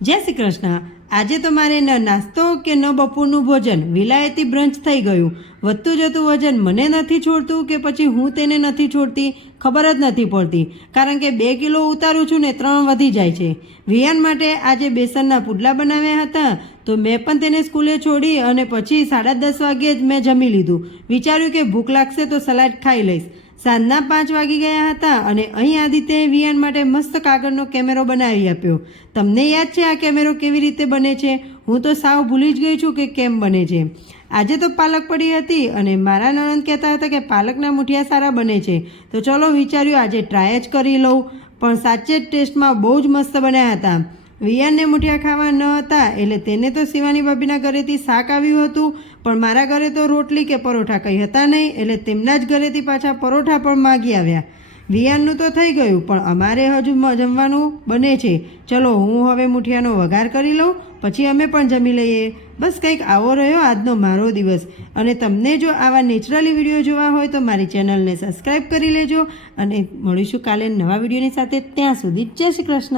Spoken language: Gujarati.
જય શ્રી કૃષ્ણ। આજે તો મારે ન નાસ્તો કે ન બપોરનું ભોજન, વિલાયતી બ્રંચ થઈ ગયું। વધતું જતું વજન મને નથી છોડતું કે પછી હું તેને નથી છોડતી, ખબર જ નથી પડતી। કારણ કે 2 કિલો ઉતારું છું ને 3 વધી જાય છે। વિયાન માટે આજે બેસનના પુડલા બનાવ્યા હતા, તો મેં પણ તેને સ્કૂલે છોડી અને પછી 10:30 વાગ્યે જ મેં જમી લીધું। વિચાર્યું કે ભૂખ લાગશે તો સલાડ ખાઈ લઈશ। સાંજના 5 વાગી ગયા હતા અને અહીં આદિત્યએ વિયાન માટે મસ્ત કાગળનો કેમેરો બનાવી આપ્યો। તમને યાદ છે આ કેમેરો કેવી રીતે બને છે? હું તો સાવ ભૂલી જ ગઈ છું કે કેમ બને છે। આજે તો પાલક પડી હતી અને મારા નણંદ કહેતા હતા કે પાલકના મુઠિયા સારા બને છે, તો ચલો વિચાર્યું આજે ટ્રાય જ કરી લઉં। પણ સાચે જ ટેસ્ટમાં બહુ જ મસ્ત બન્યા હતા। વિયાનને મુઠિયા ખાવા ન હતા એટલે તેને તો શિવાની ભાભીના ઘરેથી શાક આવ્યું હતું, પણ મારા ઘરે તો રોટલી કે પરોઠા કંઈ હતા નહીં, એટલે તેમના જ ઘરેથી પાછા પરોઠા પણ માગી આવ્યા। વિયાનનું તો થઈ ગયું, પણ અમારે હજુ જમવાનું બને છે। ચલો હું હવે મુઠિયાનો વઘાર કરી લઉં, પછી અમે પણ જમી લઈએ। બસ કંઈક આવો રહ્યો આજનો મારો દિવસ। અને તમને જો આવા નેચરલી વિડીયો જોવા હોય તો મારી ચેનલને સબસ્ક્રાઈબ કરી લેજો અને મળીશું કાલે નવા વિડીયોની સાથે। ત્યાં સુધી જય શ્રી કૃષ્ણ।